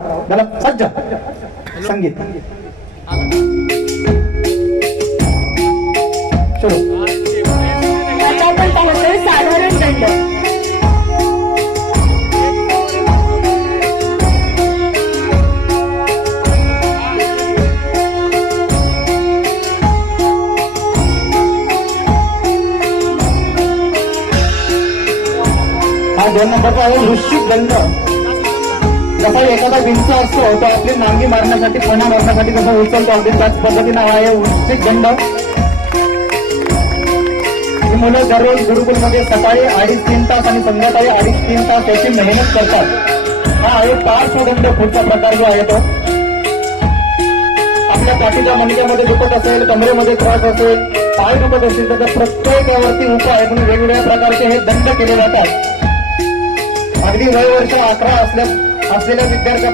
आहोत. त्याला सज्ज संगीत सुरू. आता आपण पाहतोय साधारण दंड. हा 2 नंबरचा आहे वृश्चिक दंड. जसा एखादा विंच असतो तो आपली नांगी मारण्यासाठी फणा मारण्यासाठी कसं उचलतो अगदी त्याच पद्धतीनं हा आहे वृश्चिक दंड. ही मुलं दररोज गुरुकुलमध्ये सकाळी 2.5-3 तास आणि संध्याकाळी 2.5-3 तास याची मेहनत करतात. हा आहे पार्श्वदंड. पुढचा प्रकार जो आहे तो आपल्या पाठीच्या मणक्यामध्ये दुखत असेल, कमरेमध्ये त्रास असेल, पाय दुखत असेल तर प्रत्येक यावरती उपाय म्हणून वेगवेगळ्या प्रकारचे हे दंड केले जातात. अगदी वय वर्ष 11 असलेल्या विद्यार्थ्या